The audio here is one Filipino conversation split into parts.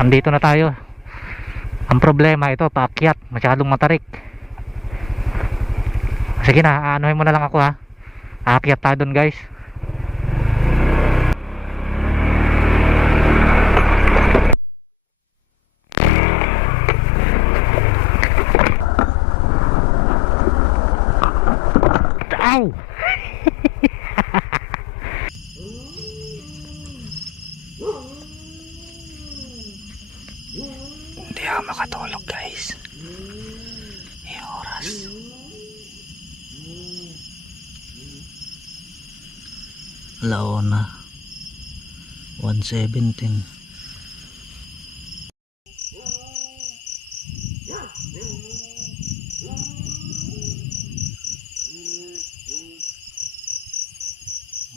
Andito na tayo. Ang problema ito, paakyat, masyadong matarik. Sige na, anuhin mo na lang ako ha. Aakyat tayo dun guys. Ow! Hindi ako makatulog guys. May oras. Laona 1:17.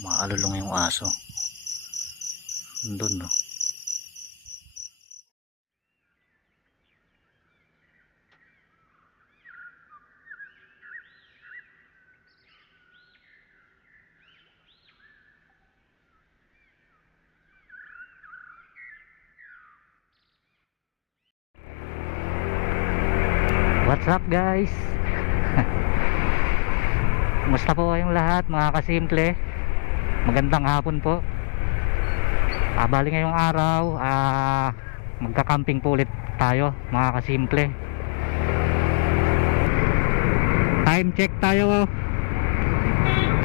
Maalulong yung aso. Doon no. What's up guys? Kumusta po kayong lahat mga kasimple? Magandang hapon po. Bali ngayong araw magka-camping po ulit tayo mga kasimple. Time check tayo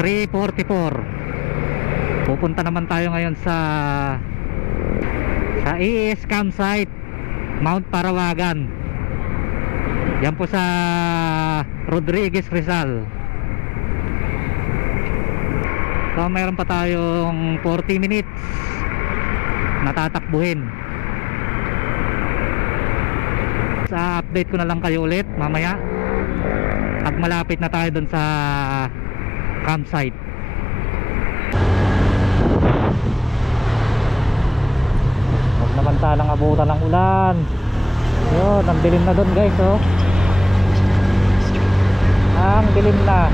3:44. Pupunta naman tayo ngayon sa AS campsite Mount Parawagan. Yan po sa Rodriguez Rizal. So mayroon pa tayong 40 minutes na tatakbuhin. Sa update ko na lang kayo ulit mamaya pag malapit na tayo dun sa campsite. Huwag naman sanang abutan ng ulan. Yun, ang dilim na dun guys oh. Ang dilim na.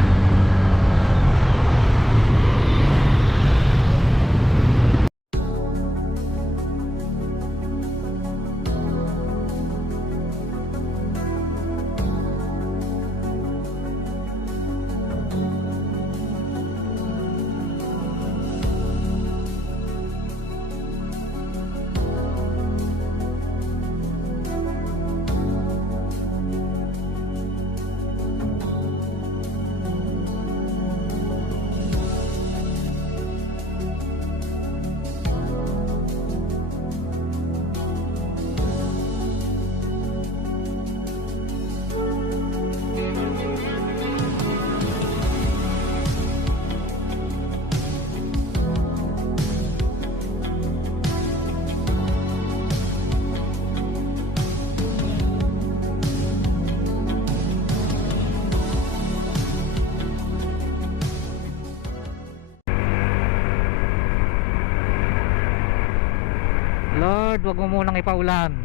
Lord, wag mo munang ipaulan.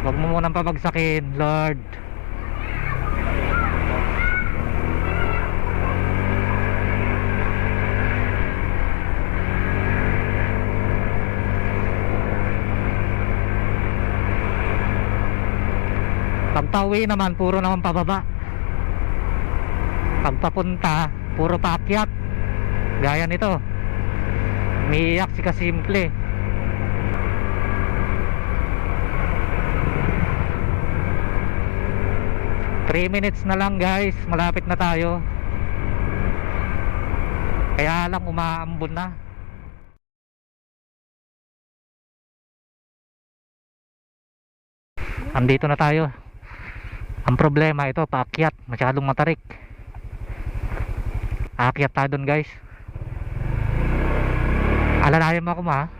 Wag mo munang pabagsakin, Lord. Pagpauwi naman, puro naman pababa. Pagpapunta, puro paakyat. Gaya nito. Umiiyak si kasimple. Three minutes na lang guys, malapit na tayo. Kaya lang umaambon na. Andito na tayo. Ang problema ito, paakyat, masyadong matarik. Aakyat tayo dun guys. Alalayan mo ako ma.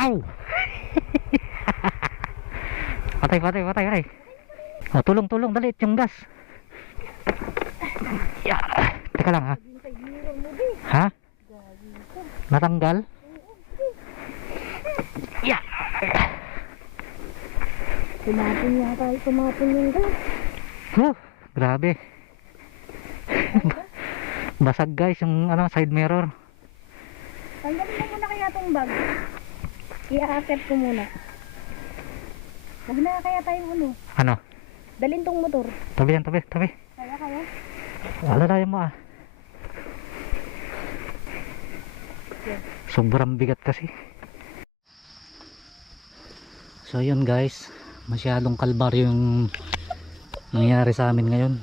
Ow! Patay. Oh, tulong, dali, yung gas. Yeah. Teka lang ha. Ha? Natanggal? Yeah. Tumapon yung gas. Grabe. Basag guys yung ano, side mirror. Tanggalin mo muna kaya tong bag. I-aakit ko muna. Huwag na kaya tayong ano. Ano? Dalhin tong motor. Tabi yan, tabi, tabi. Kaya. Alalayan mo ah. Sobrang bigat kasi. So yun guys, masyadong kalbaryo yung nangyari sa amin ngayon.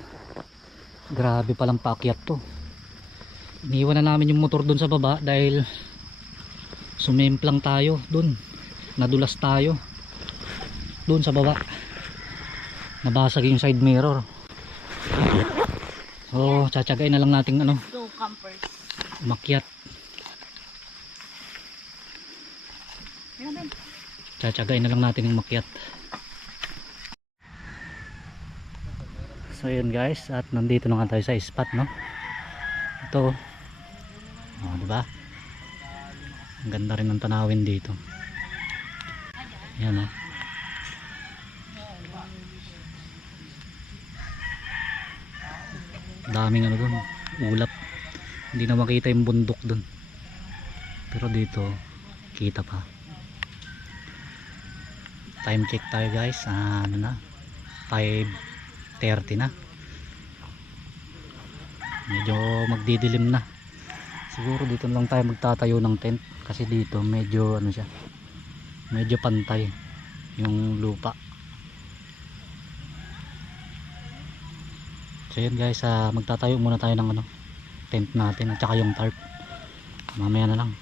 Grabe palang paakyat to. Iniwan na namin yung motor dun sa baba dahil sumemplang tayo dun. Nadulas tayo dun sa baba. Nabasag yung side mirror. So tsatsagain na lang natin ano, Go campers. umakyat. Tsatsagain na lang natin yung umakyat. So yun guys, at nandito na nga tayo sa spot, no? Ito, oh, diba? Ang ganda rin ng tanawin dito. Yan, oh. Daming ano dun, ulap. Hindi na makita yung bundok dun, pero dito kita pa. Time check tayo guys, ano na, 5:30 na. Medyo magdidilim na. Siguro dito lang tayo magtatayo ng tent kasi dito medyo ano siya, medyo pantay yung lupa. So yun guys, magtatayo muna tayo ng ano, tent natin at saka yung tarp. Mamaya na lang.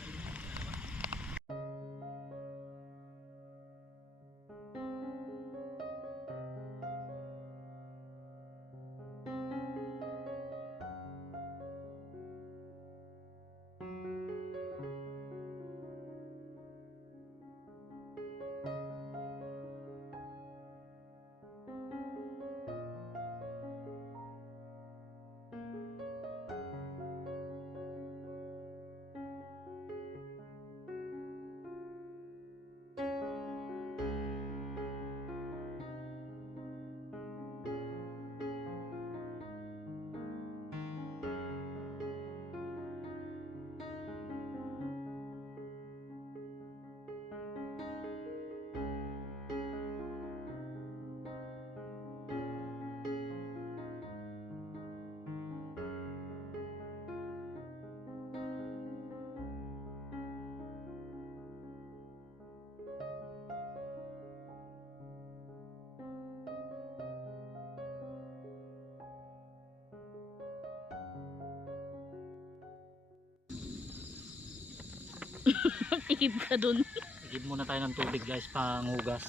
Ikib ka dun. Igib muna tayo ng tubig guys, pangugas.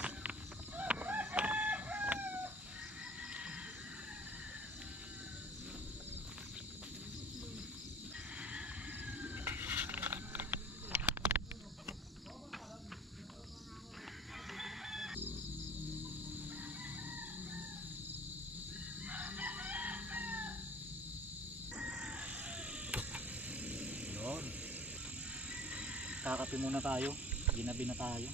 Yun. Kakape muna tayo. Ginabi na tayo.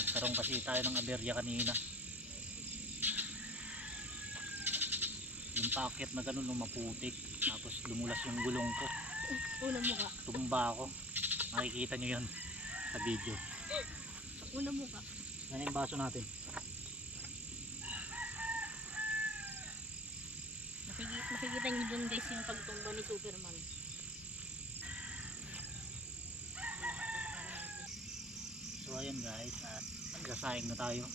Nagkaroon kasi tayo ng aberya kanina. Yung packet na ganun maputik. Tapos lumulas yung gulong ko. Ulam mo ka. Tumba ako. Makikita nyo yun sa video. Ulam mo ka. Yan yung baso natin. Makikita nyo dun guys yung pagtumba ni Superman. So ayan guys, at nagsasaing na tayo.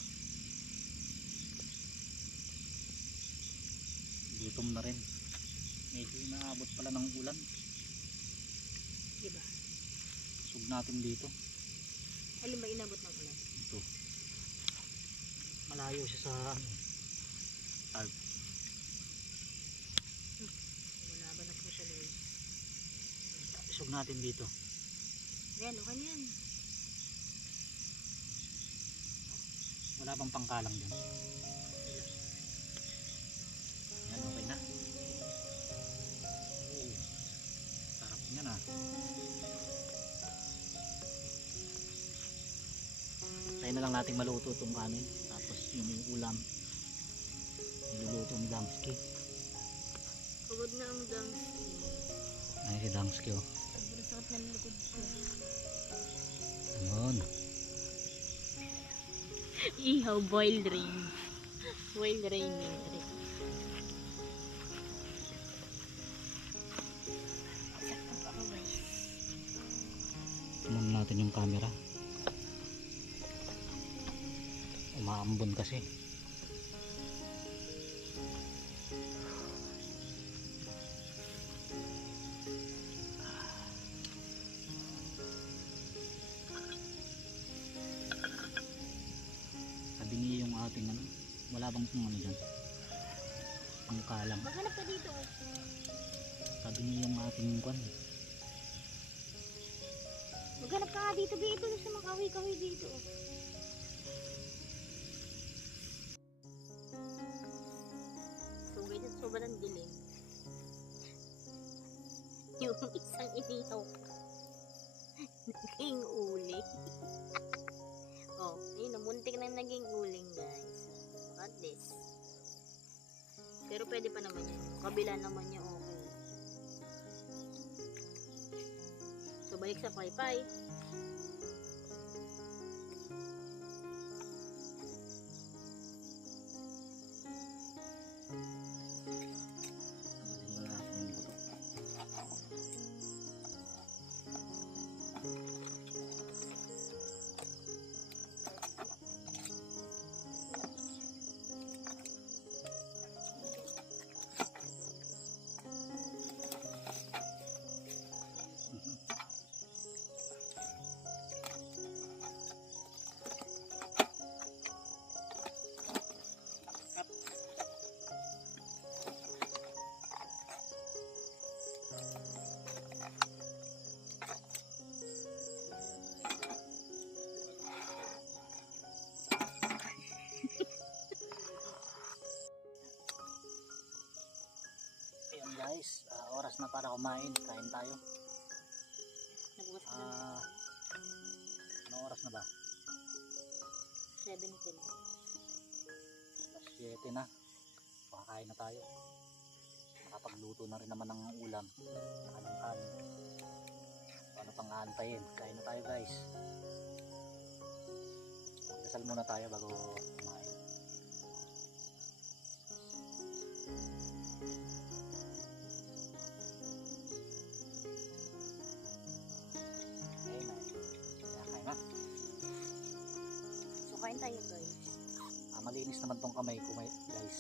Gutom na rin. Medyo inaabot pala ng ulan. Diba? Sug natin dito. Alin ba inabot ng ulan? Ito. Malayo siya sa ano, tarp. Wala ba na po siya guys? Sug natin dito. Ayan, okay na yan. Wala bang pangkalang dyan? Yan, okay na. Oh, sarap niya na. Tayo na lang nating maluto itong kanin. Tapos yung ulam, niluluto ni Damski. Pagod na ang dams. Ay, si Damski oh. Sobrang sakit ng likod ko. Ayun. Ihaw, boiled rain. Boiled rain. Sakit ako guys. Tumon natin yung camera. Umaambon kasi. Sabi niya yung ating ano, wala bang pang ano dyan? Pangkalang. Maghanap ka dito. Sabi niya yung ating kwan. Maghanap ka nga dito. Dito sa mga kahoy-kahoy dito. So guys, sobrang dilim. Yung isang inihaw naging uling. Oh, yun, muntik na naging uling guys. Look at this. Pero pwede pa naman yun. Kabila naman niya okay. So balik sa paypay. Ayan guys, oras na para kumain. Kain tayo. Anong oras na ba? 17. Alas 7 na. Pakakain na tayo. Nakapagluto na rin naman ng ulam. Saka ng kanin. Paano pang aantayin? Kain na tayo guys. Magdasal muna tayo bago kumain. So kain tayo guys. Malinis naman tong kamay ko guys.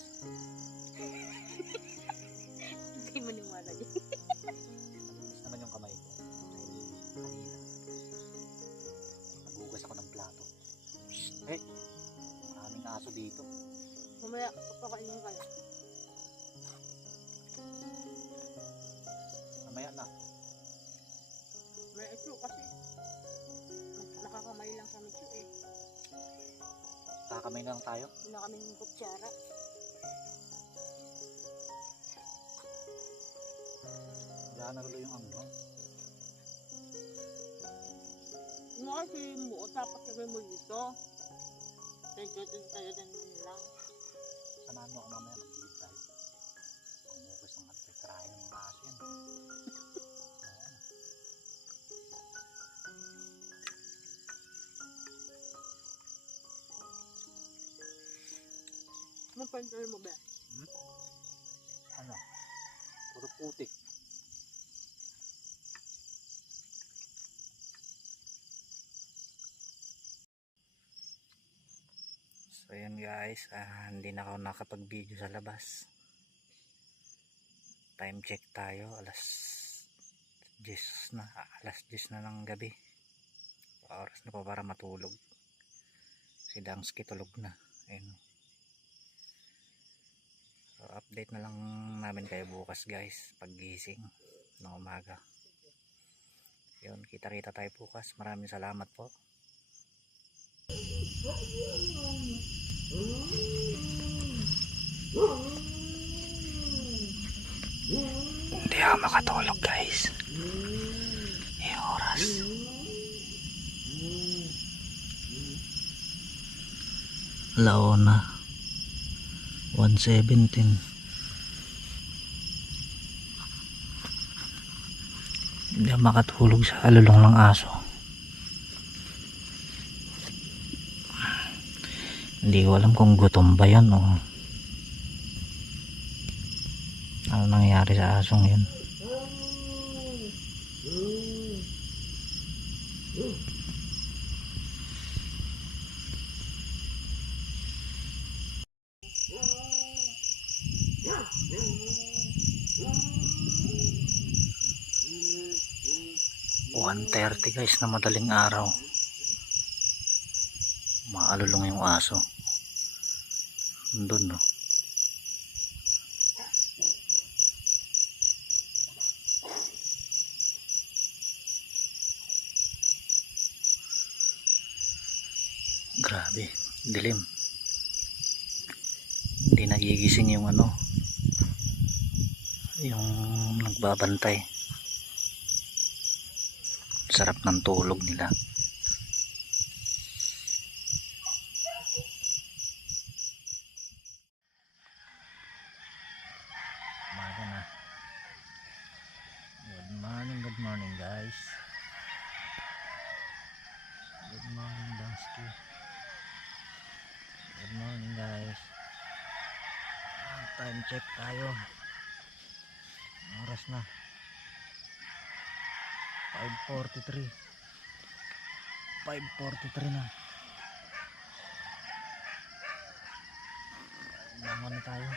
Hindi maniwala din. Malinis naman yung kamay ko. Dahil kanina nagugas ako ng plato. Shhh! Maraming aso dito. Mamaya papakainin kayo. Mamaya na. May ito kasi nakakamay lang sa medyo eh. Kakamay na lang tayo. Wala kaming kutsara. Wala na rulo yung ano. Ano kasi mo tapos sabi mo dito. Tayo lang. Samahan mo ako mamaya magbilid tayo. Pangmugas ng ano, karahin ng mga aso yan. Ano partner mo ba? Ano? Puro putik. So yun guys, hindi na ako nakapag-video sa labas. Time check tayo, alas 10 na ng gabi. Oras na pa para matulog. Si Damski tulog na. Ayun. So update na lang namin kayo bukas guys, paggising ng umaga. Yun, kita-kita tayo bukas. Maraming salamat po. Hindi ako makatulog guys. Yung oras Laona 1:17. Hindi ako makatulog sa alulong ng aso. Hindi ko alam kung gutom ba yan o ano nangyari sa asong yun. "1:30 guys na madaling araw, maalulong yung aso doon, no. Grabe, dilim. Hindi nagigising yung ano, yung nagbabantay. Sarap ng tulog nila. Umaga na. Good morning guys. Good morning Dansky. Good morning guys. Time check tayo. Oras na 5:43 na. Bangon na tayo.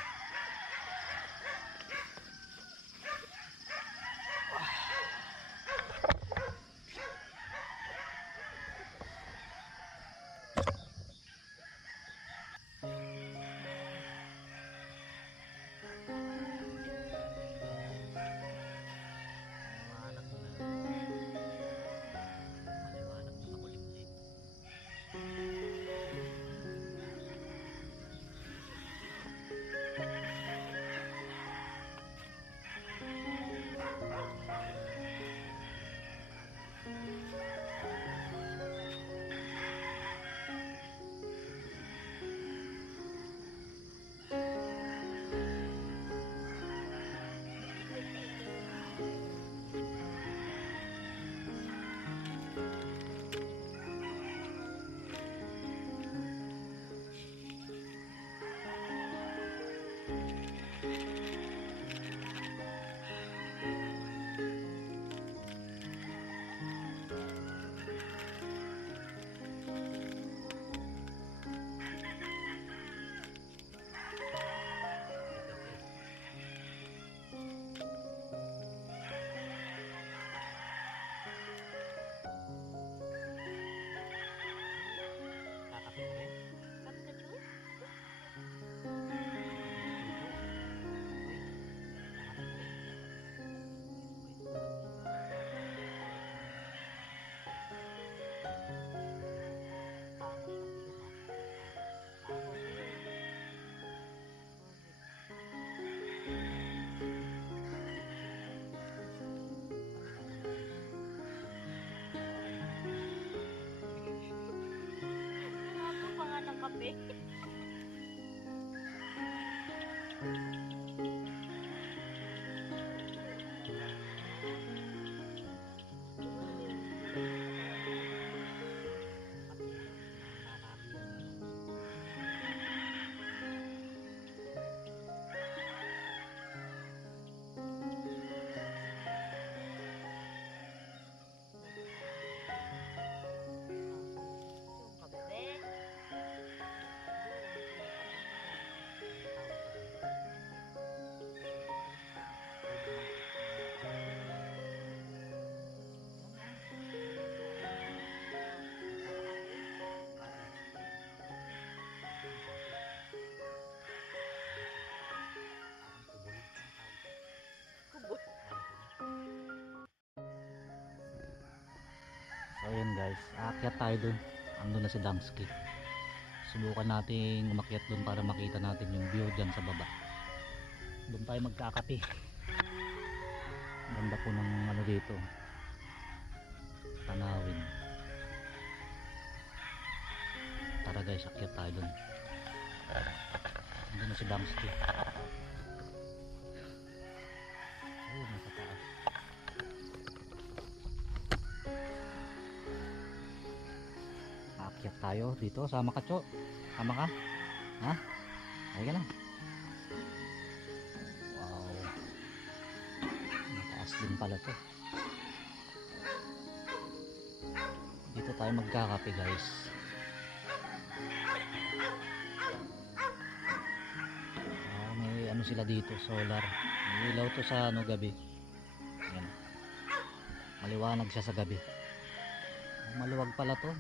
Kape. So ayun guys, aakyat tayo dun. Andun na si Damsky. Subukan natin umakyat dun para makita natin yung view dyan sa baba. Doon tayo magkakape. Ganda po ng ano dito, tanawin. Tara guys, akyat tayo dun. Andun na si Damsky. Ayun, nasa taas. tayo dito. Sama ka, Cho. Sama ka. Ha? Ay ka na. Wow. Mataas din pala to. Dito tayo magkakape, guys. May ano sila dito, solar. May ilaw to sa ano gabi. Ayan. Maliwanag siya sa gabi. Maluwag pala to.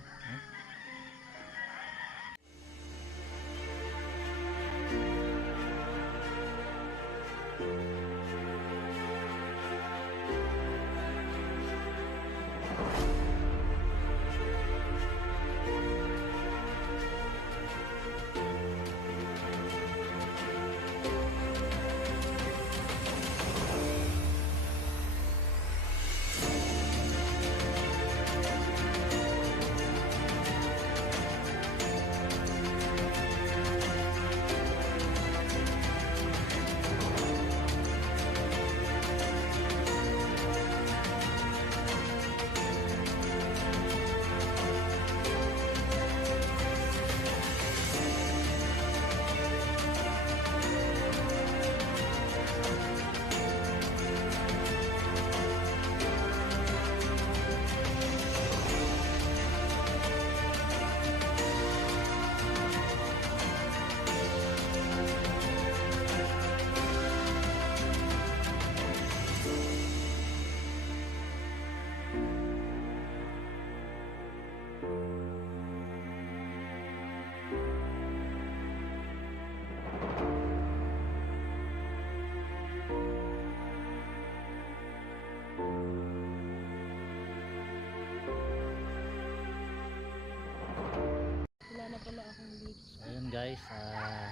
Wala na pala akong lips. Ayun guys,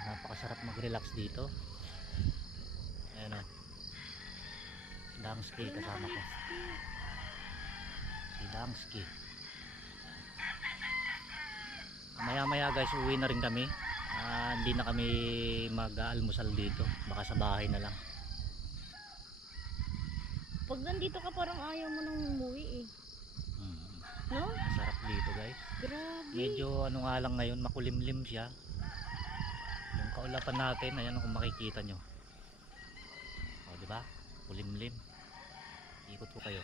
napakasarap mag-relax dito. Ayun o. Dangsky kasama ko. Si Dangsky. Maya maya guys, uwi na rin kami. Hindi na kami mag-aalmusal dito. Baka sa bahay na lang. Pag nandito ka parang ayaw mo nang umuwi eh. No? Sarap dito guys. Grabe. Medyo ano nga lang ngayon, makulimlim siya. Yung kaulapan natin, ayan kung makikita nyo. O diba? Kulimlim. Ikot ko kayo.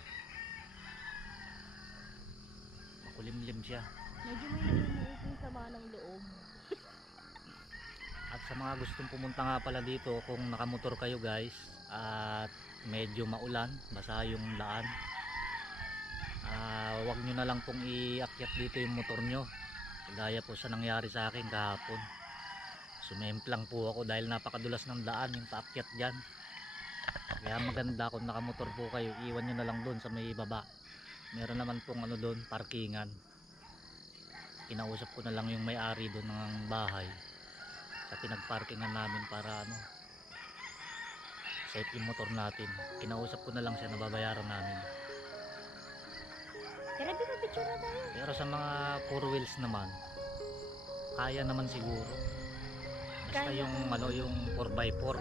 Makulimlim siya. Medyo may naliliit yung sama ng loob. At sa mga gustong pumunta nga pala dito, kung nakamotor kayo guys, at medyo maulan, basa yung daan, wag nyo na lang pong iakyat dito yung motor nyo. Gaya po sa nangyari sa akin kahapon. Sumemplang po ako dahil napakadulas ng daan yung paakyat dyan. Kaya maganda kung nakamotor po kayo, iwan nyo na lang doon sa may baba. Meron naman pong ano doon, parkingan. Kinausap ko na lang yung may-ari doon ng bahay sa pinagparkingan namin para ano, safe yung motor natin. Kinausap ko na lang siya, nababayaran namin. Tara, picture na tayo. Pero sa mga 4 wheels naman, kaya naman siguro. Basta Kaya. yung ano, yung 4x4.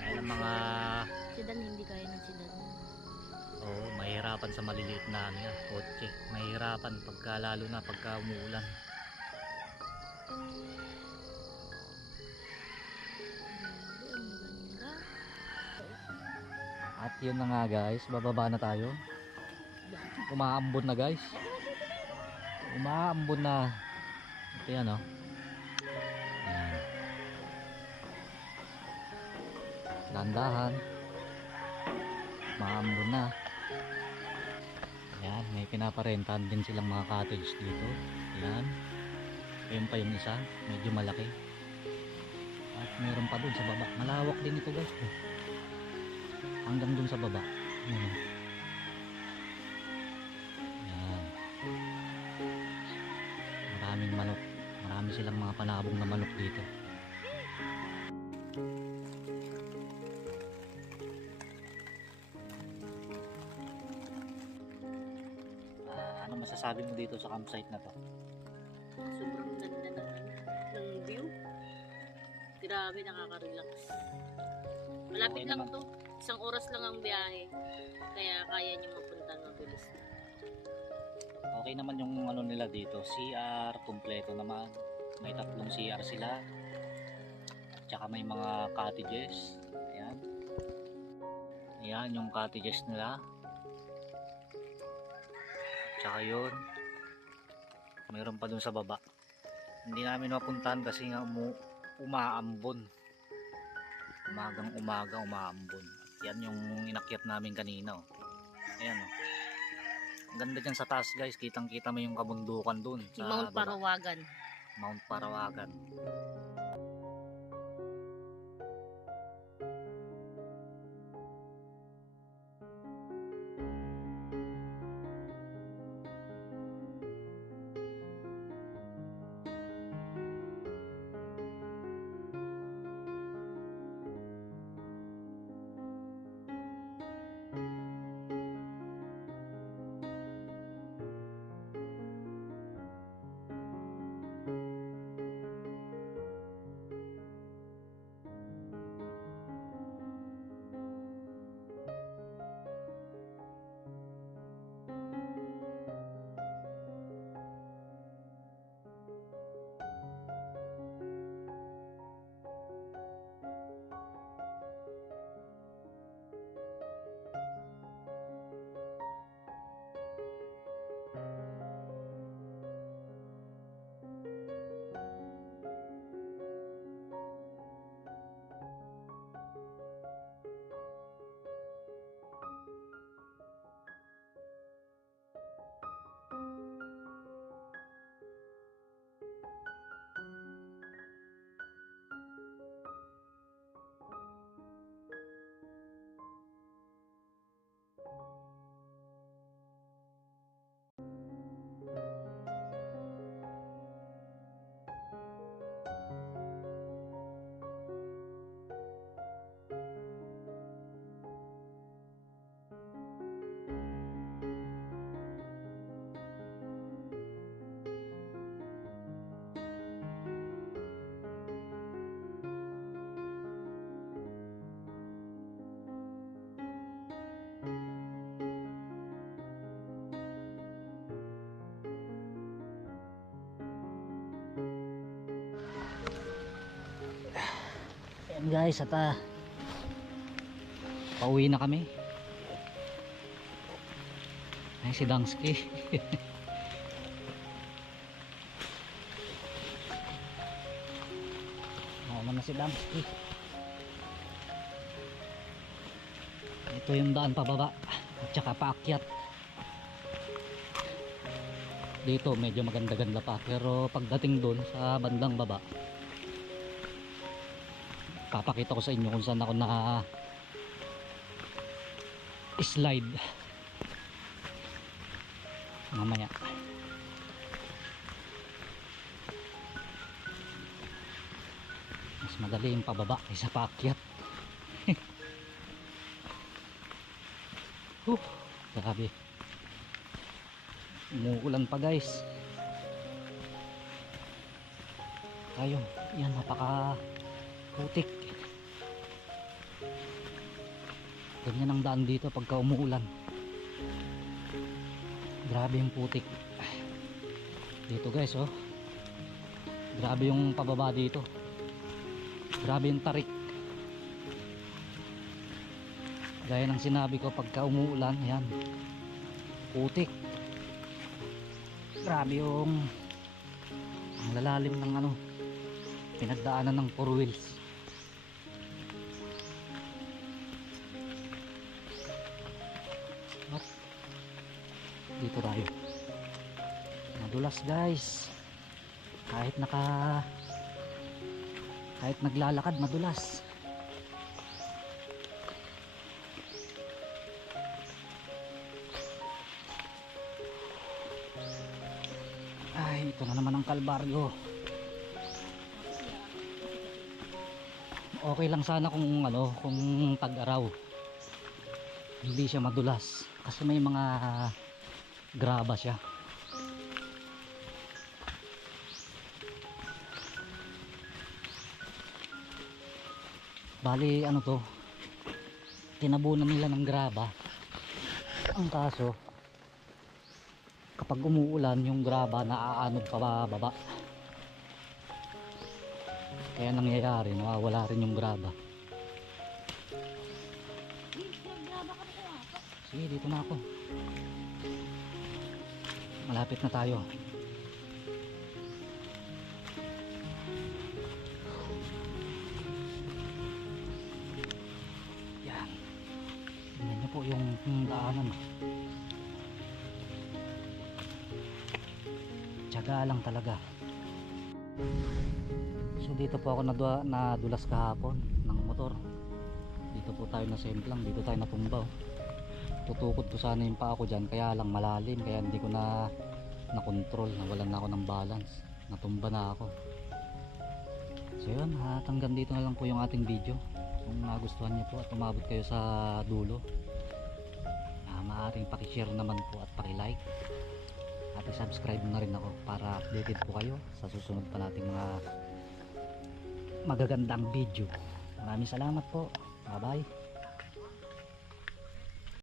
Ay ng mga Sedan, hindi kaya ng sedan. mahirapan sa maliliit na ano yan, kotse. Mahirapan pagka lalo na pagka umuulan. At yun na nga guys, bababa na tayo. Umaambon na guys. Umaambon na. Ito yan o. Ayan. Dandahan. Umaambon na. Ayan, may pinaparentahan din silang mga cottage dito. Ayan. Ayun pa yung isa, medyo malaki. At meron pa dun sa baba. Malawak din ito guys. Hanggang dun sa baba. Ayan. Ayan. Maraming manok. Marami silang mga panabong na manok dito. Ano masasabi mo dito sa campsite na to? Sobrang ganda ng view. Grabe, nakaka-relax. Malapit Okay lang naman. to. 1 oras lang ang biyahe. Kaya kaya niyo mapunta mabilis. Okay naman yung ano nila dito, CR kumpleto naman. May 3 CR sila. Tsaka may mga cottages. Ayan. Ayan yung cottages nila. Tsaka yun. Mayroon pa dun sa baba. Hindi namin mapuntahan kasi nga umaambon. Umagang umaga umaambon. At yan yung inakyat namin kanina. Oh. Ayan oh. Ang ganda dyan sa taas guys. Kitang kita mo yung kabundukan dun. Sa Mount baba. Parawagan. Mount Parawagan. Ayan guys, at pauwi na kami. Ay si Dangsky. Naman na si Dangsky. Ito yung daan pababa at saka paakyat. Dito medyo maganda-ganda pa, pero pagdating doon sa bandang baba, papakita ko sa inyo kung saan ako na slide mamaya. Mas madali yung pababa kaysa paakyat. Grabe, umuulan pa guys. Tayo, yan, napaka putik. Ganyan ang daan dito pagka umuulan. Grabe yung putik dito guys, oh. Grabe yung pababa dito. Grabe yung tarik. Gaya ng sinabi ko, pagka umuulan, yan, putik. Grabe yung ang lalalim ng ano, pinagdaanan ng 4 wheels. What? Dito tayo. Madulas guys. Kahit naglalakad, madulas. Ay, ito na naman ang kalbaryo. Okay lang sana kung kung tag-araw, hindi siya madulas kasi may mga graba siya. Bali to, tinabunan nila ng graba. Ang kaso kapag umuulan yung graba naaanod pa baba, kaya nangyayari nawawala rin yung graba. Sige, dito na ako, malapit na tayo. Yan, tingnan nyo po yung daanan. Tiyaga lang talaga. So dito po ako nadulas kahapon ng motor. Dito po tayo nasemplang, dito tayo natumbaw. Tutukod ko sana yung paa ko dyan, kaya lang malalim, kaya hindi ko na control, nawalan na ako ng balance, natumba na ako. So yun, at hanggang dito na lang po yung ating video. Kung nagustuhan nyo po at umabot kayo sa dulo, maaaring pakishare naman po at pakilike at i-subscribe na rin ako para updated po kayo sa susunod pa nating mga magagandang video. Maraming salamat po, bye bye.